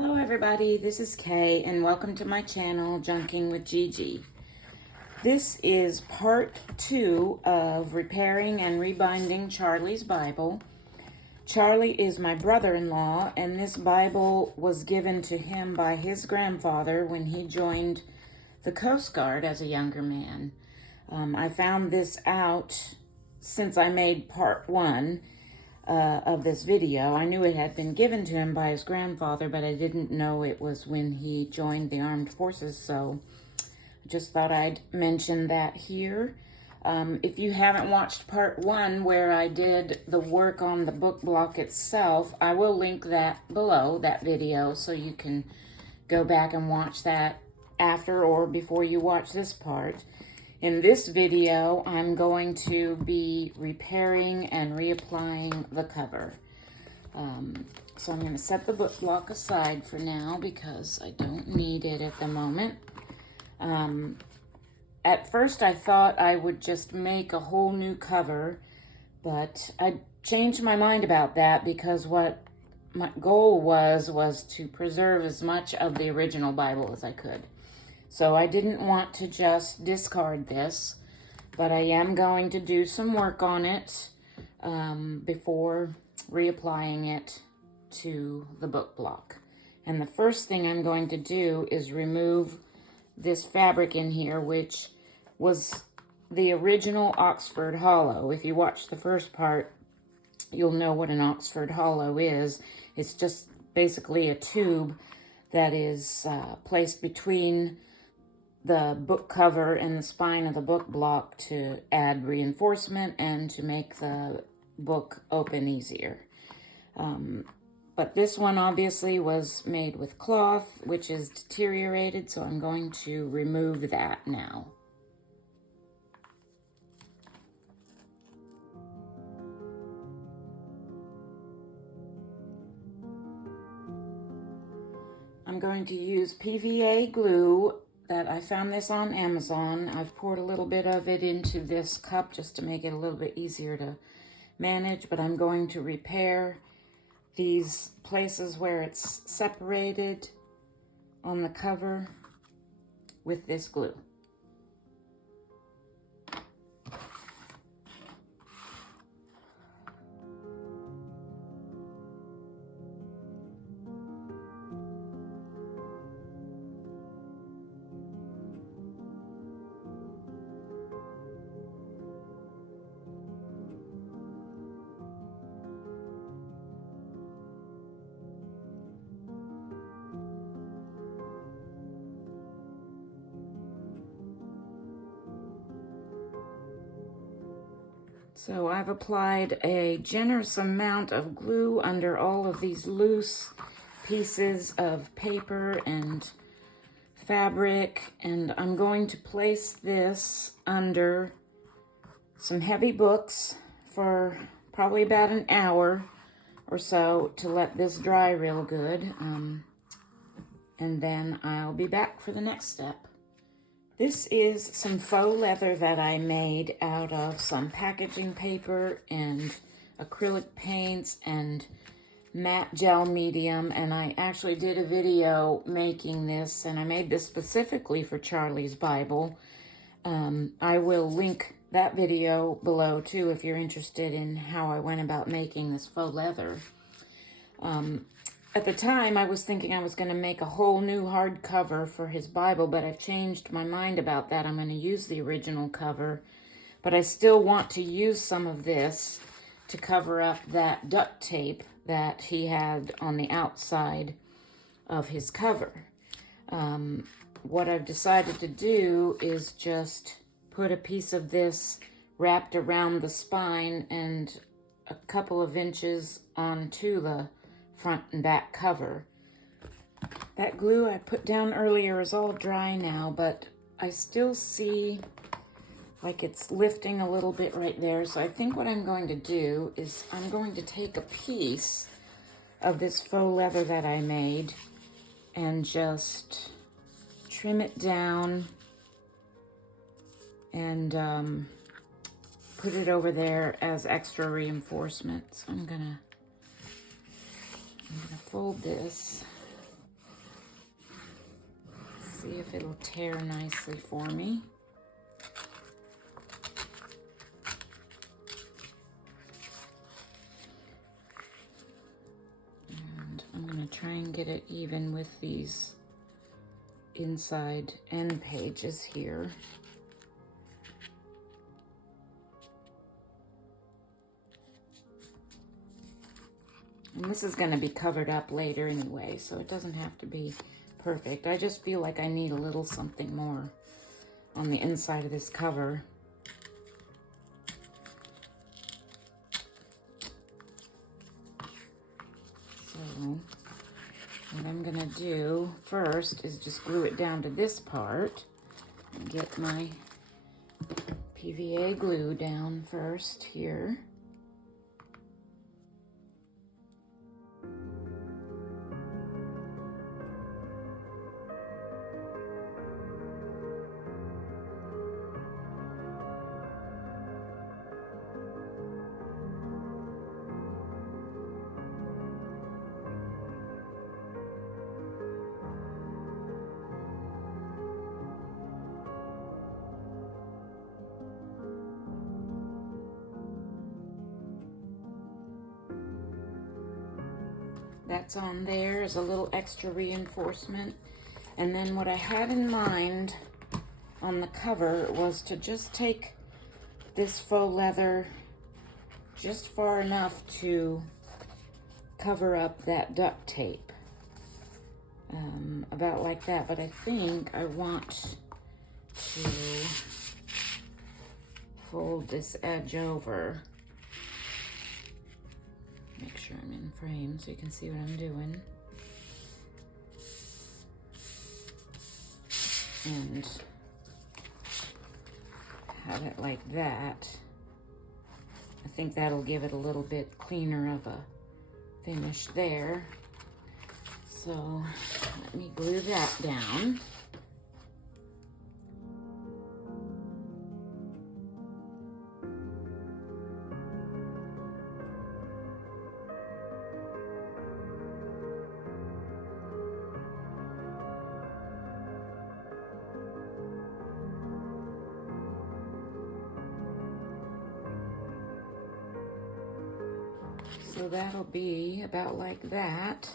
Hello everybody, this is Kay and welcome to my channel, Junking with Gigi. This is part 2 of repairing and rebinding Charlie's Bible. Charlie is my brother-in-law and this Bible was given to him by his grandfather when he joined the Coast Guard as a younger man. I found this out since I made part 1 of this video. I knew it had been given to him by his grandfather, but I didn't know it was when he joined the armed forces, so I just thought I'd mention that here. If you haven't watched part 1 where I did the work on the book block itself, I will link that below, that video, so you can go back and watch that after or before you watch this part. In this video, I'm going to be repairing and reapplying the cover. So I'm going to set the book block aside for now because I don't need it at the moment. At first I thought I would just make a whole new cover, but I changed my mind about that because what my goal was to preserve as much of the original Bible as I could. So I didn't want to just discard this, but I am going to do some work on it before reapplying it to the book block. And the first thing I'm going to do is remove this fabric in here, which was the original Oxford Hollow. If you watch the first part, you'll know what an Oxford Hollow is. It's just basically a tube that is placed between the book cover and the spine of the book block to add reinforcement and to make the book open easier. But this one obviously was made with cloth, which is deteriorated, so I'm going to remove that now. I'm going to use PVA glue. That I found this on Amazon. I've poured a little bit of it into this cup just to make it a little bit easier to manage, but I'm going to repair these places where it's separated on the cover with this glue. So I've applied a generous amount of glue under all of these loose pieces of paper and fabric, and I'm going to place this under some heavy books for probably about an hour or so to let this dry real good, and then I'll be back for the next step. This is some faux leather that I made out of some packaging paper and acrylic paints and matte gel medium, and I actually did a video making this, and I made this specifically for Charlie's Bible. I will link that video below too if you're interested in how I went about making this faux leather. At the time, I was thinking I was going to make a whole new hardcover for his Bible, but I've changed my mind about that. I'm going to use the original cover, but I still want to use some of this to cover up that duct tape that he had on the outside of his cover. What I've decided to do is just put a piece of this wrapped around the spine and a couple of inches onto the front and back cover. That glue I put down earlier is all dry now, but I still see like it's lifting a little bit right there. So I think what I'm going to do is I'm going to take a piece of this faux leather that I made and just trim it down and put it over there as extra reinforcement. So I'm gonna fold this See if it'll tear nicely for me. And I'm going to try and get it even with these inside end pages here. And this is going to be covered up later anyway, so it doesn't have to be perfect. I just feel like I need a little something more on the inside of this cover. So what I'm going to do first is just glue it down to this part and get my PVA glue down first here. That's on there as a little extra reinforcement. And then what I had in mind on the cover was to just take this faux leather just far enough to cover up that duct tape. About like that, but I think I want to fold this edge over. Make sure I'm in frame so you can see what I'm doing. And have it like that. I think that'll give it a little bit cleaner of a finish there. So let me glue that down. So that'll be about like that.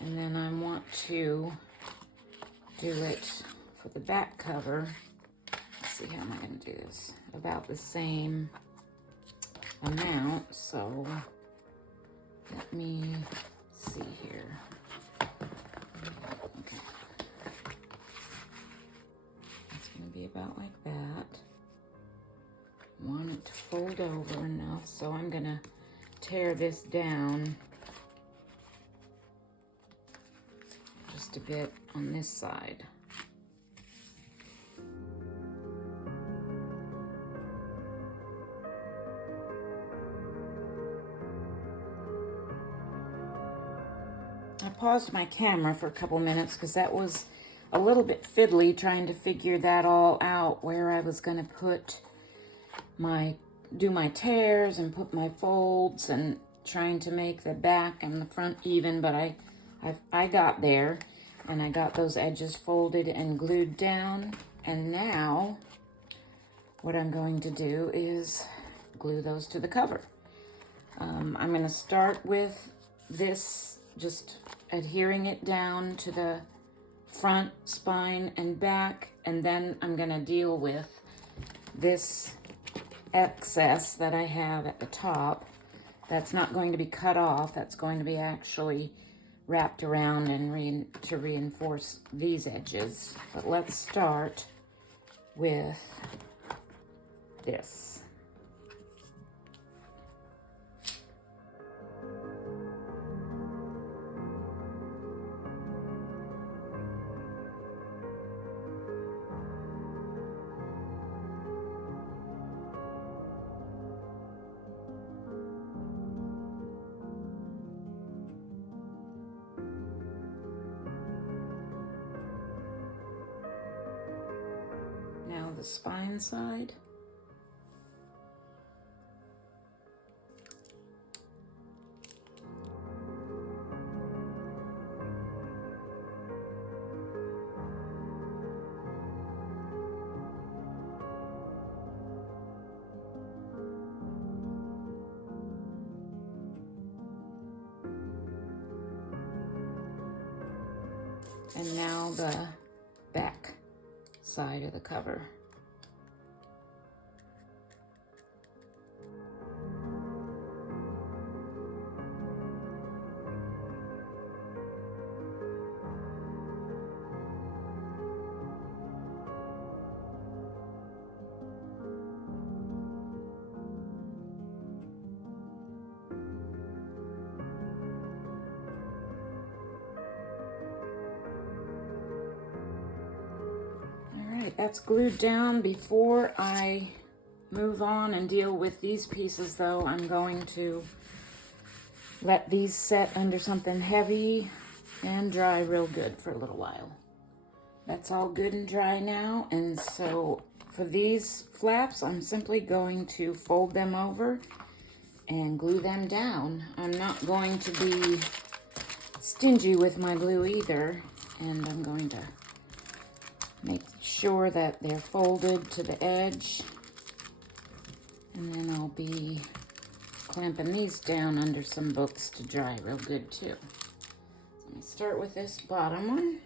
And then I want to do it for the back cover. Let's see, how am I going to do this? About the same amount. So let me see here. Okay. It's going to be about like that. I want it to fold over enough, so I'm going to tear this down just a bit on this side. I paused my camera for a couple minutes because that was a little bit fiddly trying to figure that all out, where I was going to put do my tears and put my folds, and trying to make the back and the front even, but I got there, and I got those edges folded and glued down. And now what I'm going to do is glue those to the cover. I'm going to start with this, just adhering it down to the front, spine, and back, and then I'm going to deal with this excess that I have at the top. That's not going to be cut off. That's going to be actually wrapped around and to reinforce these edges. But let's start with this. Now the spine side. And now the back side of the cover. That's glued down. Before I move on and deal with these pieces though, I'm going to let these set under something heavy and dry real good for a little while. That's all good and dry now, and so for these flaps, I'm simply going to fold them over and glue them down. I'm not going to be stingy with my glue either, and I'm going to make sure that they're folded to the edge, and then I'll be clamping these down under some books to dry real good too. So let me start with this bottom one.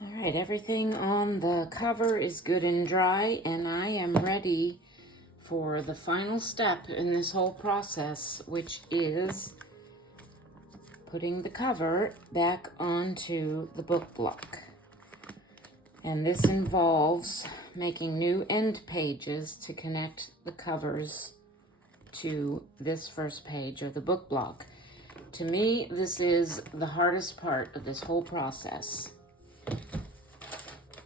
All right, everything on the cover is good and dry, and I am ready for the final step in this whole process, which is putting the cover back onto the book block. And this involves making new end pages to connect the covers to this first page of the book block. To me, this is the hardest part of this whole process.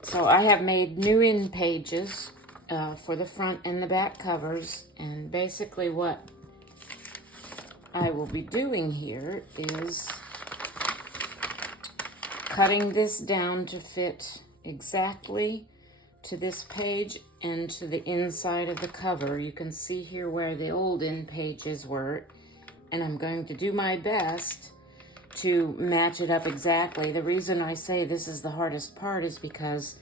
So I have made new end pages for the front and the back covers, and basically what I will be doing here is cutting this down to fit exactly to this page and to the inside of the cover. You can see here where the old end pages were, and I'm going to do my best to match it up exactly. The reason I say this is the hardest part is because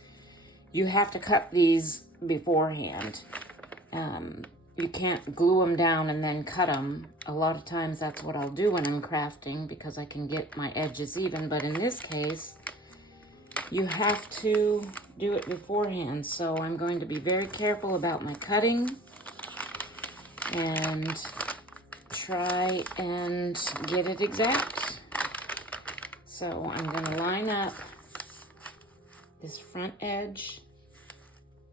you have to cut these beforehand. You can't glue them down and then cut them. A lot of times that's what I'll do when I'm crafting because I can get my edges even, but in this case, you have to do it beforehand. So I'm going to be very careful about my cutting and try and get it exact. So I'm going to line up this front edge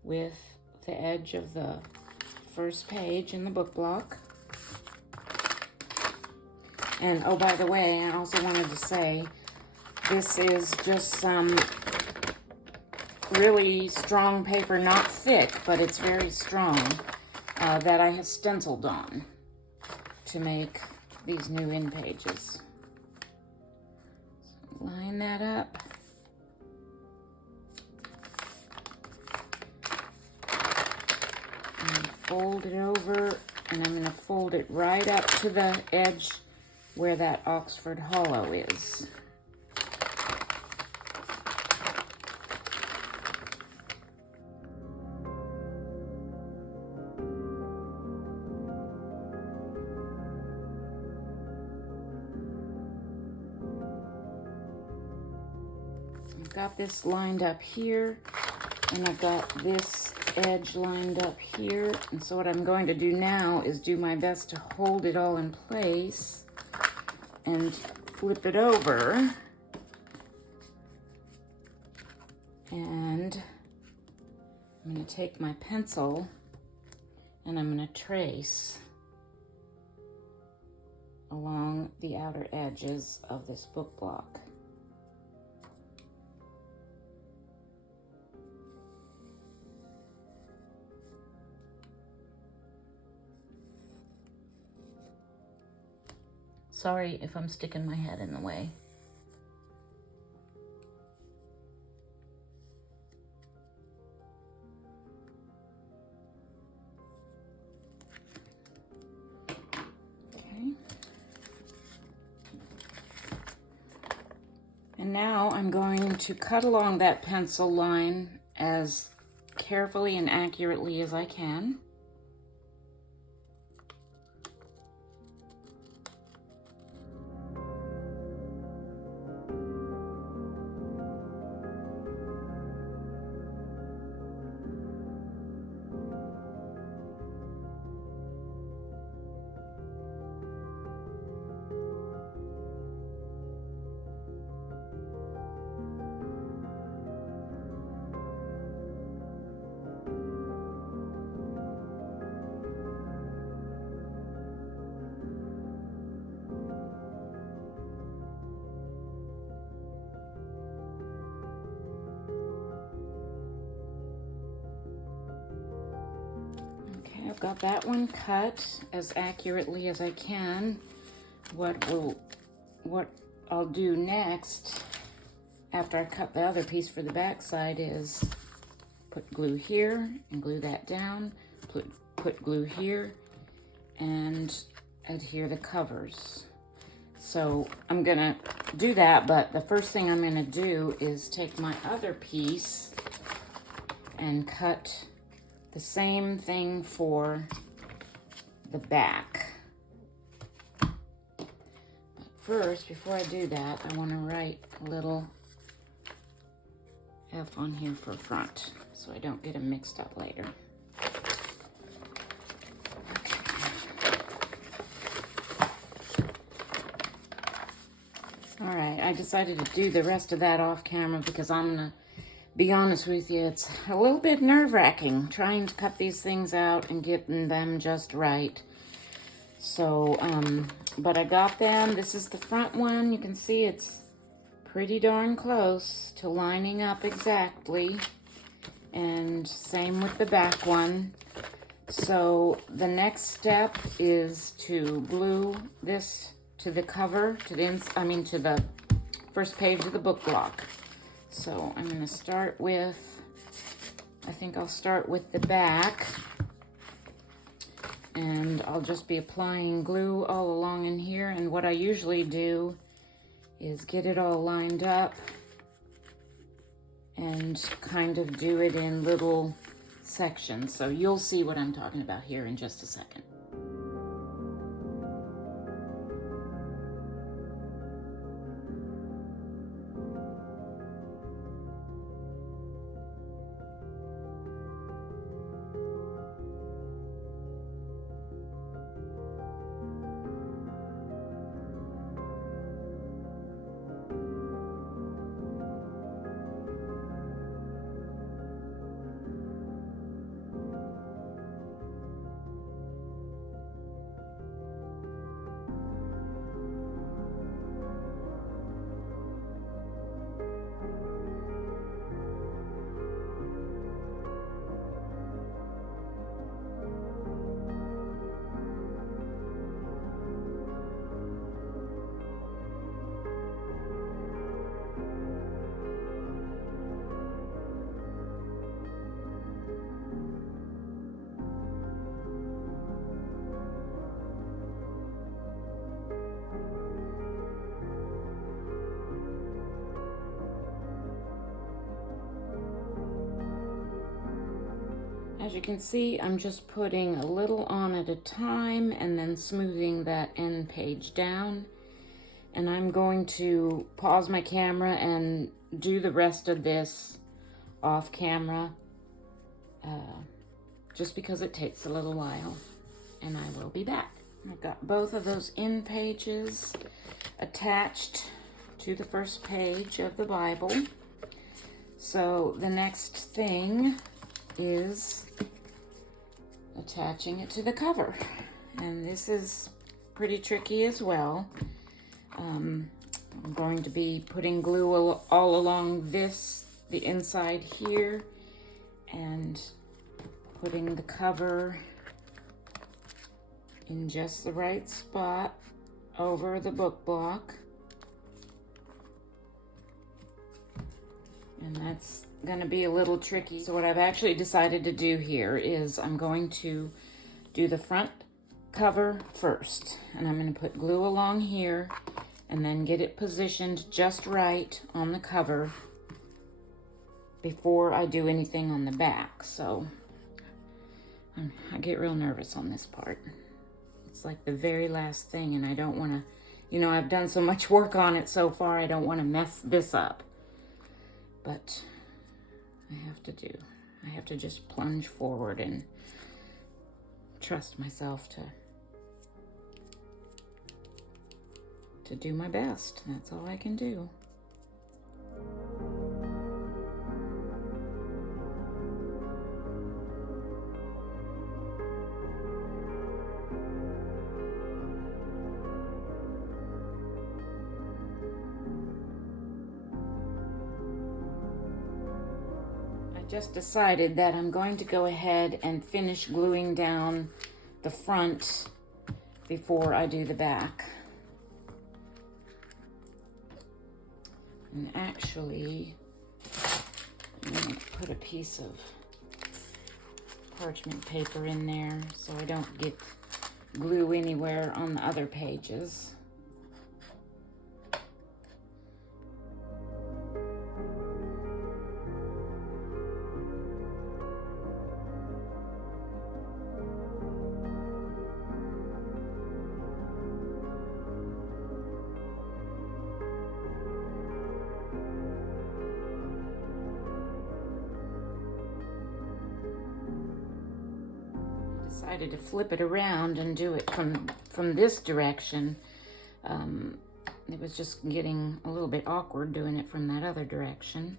with the edge of the first page in the book block. And oh, by the way, I also wanted to say, this is just some really strong paper, not thick, but it's very strong, that I have stenciled on to make these new end pages. So line that up. And fold it over, and I'm going to fold it right up to the edge where that Oxford hollow is. I've got this lined up here, and I've got this edge lined up here. And so what I'm going to do now is do my best to hold it all in place and flip it over. And I'm going to take my pencil and I'm going to trace along the outer edges of this book block. Sorry if I'm sticking my head in the way. And now I'm going to cut along that pencil line as carefully and accurately as I can. I've got that one cut as accurately as I can. What I'll do next, after I cut the other piece for the back side, is put glue here and glue that down, put glue here and adhere the covers. So I'm gonna do that, but the first thing I'm gonna do is take my other piece and cut the same thing for the back. But first, before I do that, I want to write a little F on here for front so I don't get them mixed up later. All right, I decided to do the rest of that off camera because I'm gonna be honest with you, it's a little bit nerve-wracking trying to cut these things out and getting them just right. So, but I got them. This is the front one. You can see it's pretty darn close to lining up exactly. And same with the back one. So the next step is to glue this to the cover, to the first page of the book block. So I'm going to start with, I think I'll start with the back, and I'll just be applying glue all along in here. And what I usually do is get it all lined up and kind of do it in little sections. So you'll see what I'm talking about here in just a second. As you can see, I'm just putting a little on at a time and then smoothing that end page down. And I'm going to pause my camera and do the rest of this off camera, just because it takes a little while, and I will be back. I've got both of those end pages attached to the first page of the Bible. So the next thing is attaching it to the cover, and this is pretty tricky as well. I'm going to be putting glue all along the inside here, and putting the cover in just the right spot over the book block. And that's going to be a little tricky. So what I've actually decided to do here is I'm going to do the front cover first. And I'm going to put glue along here and then get it positioned just right on the cover before I do anything on the back. So I get real nervous on this part. It's like the very last thing, and I don't want to, you know, I've done so much work on it so far, I don't want to mess this up. But I have to just plunge forward and trust myself to do my best. That's all I can do. Just decided that I'm going to go ahead and finish gluing down the front before I do the back. And actually, I'm going to put a piece of parchment paper in there so I don't get glue anywhere on the other pages. Decided to flip it around and do it from this direction. It was just getting a little bit awkward doing it from that other direction.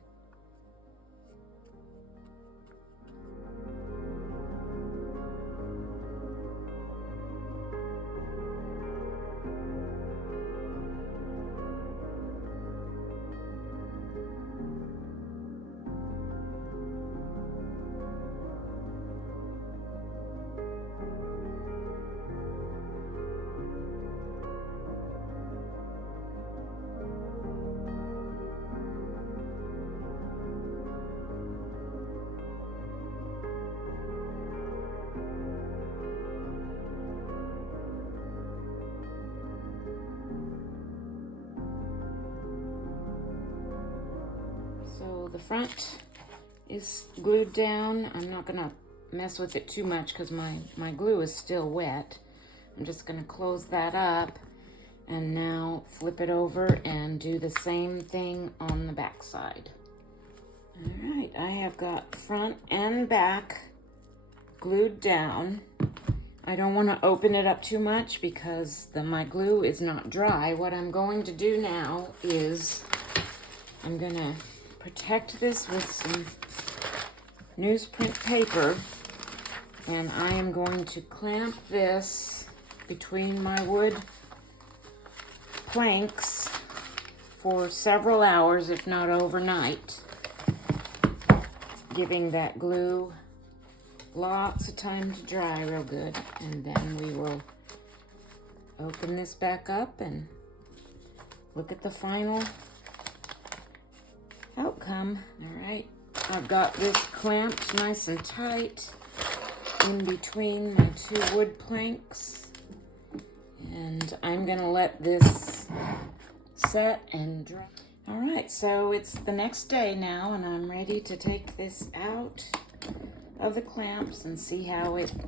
So the front is glued down. I'm not gonna mess with it too much because my glue is still wet. I'm just gonna close that up and now flip it over and do the same thing on the back side. All right, I have got front and back glued down. I don't want to open it up too much because my glue is not dry. What I'm going to do now is I'm gonna protect this with some newsprint paper, and I am going to clamp this between my wood planks for several hours, if not overnight, giving that glue lots of time to dry real good. And then we will open this back up and look at the final outcome. All right, I've got this clamped nice and tight in between my two wood planks, and I'm gonna let this set and dry. All right, so it's the next day now, and I'm ready to take this out of the clamps and see how it's doing.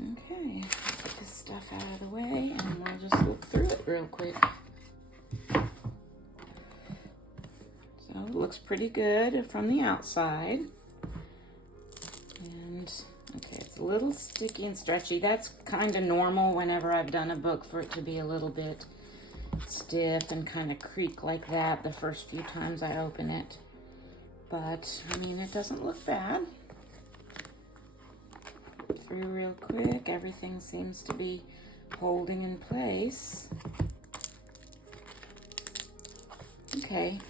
Okay, get this stuff out of the way and we'll just look through it real quick. So it looks pretty good from the outside. And okay, it's a little sticky and stretchy. That's kind of normal whenever I've done a book, for it to be a little bit stiff and kind of creak like that the first few times I open it. But, I mean, it doesn't look bad. Through real quick, everything seems to be holding in place. Okay,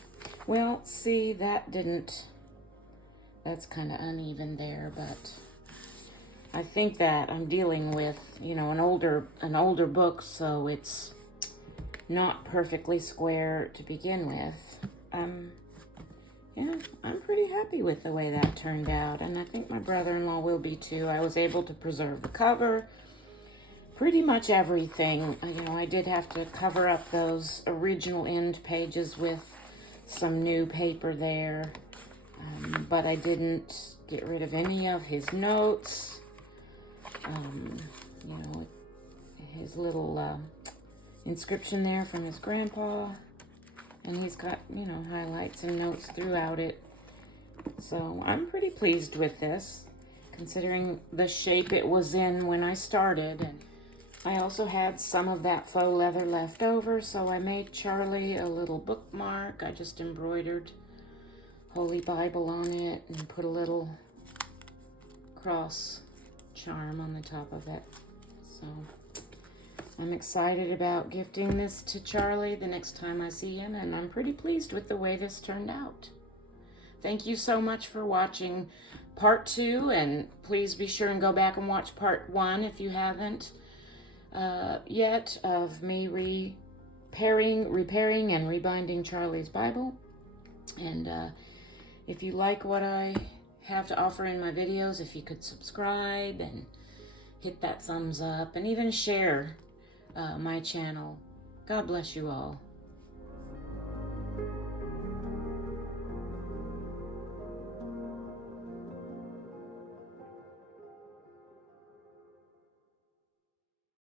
well, see, that's kind of uneven there, but I think that I'm dealing with, you know, an older book, so it's not perfectly square to begin with. Yeah, I'm pretty happy with the way that turned out, and I think my brother-in-law will be too. I was able to preserve the cover, pretty much everything. You know, I did have to cover up those original end pages with some new paper there, but I didn't get rid of any of his notes. You know, his little inscription there from his grandpa. And he's got, you know, highlights and notes throughout it. So I'm pretty pleased with this, considering the shape it was in when I started. And I also had some of that faux leather left over, so I made Charlie a little bookmark. I just embroidered Holy Bible on it and put a little cross charm on the top of it. So I'm excited about gifting this to Charlie the next time I see him, and I'm pretty pleased with the way this turned out. Thank you so much for watching part 2, and please be sure and go back and watch part 1 if you haven't yet, of me repairing and rebinding Charlie's Bible. And if you like what I have to offer in my videos, if you could subscribe and hit that thumbs up and even share my channel. God bless you all.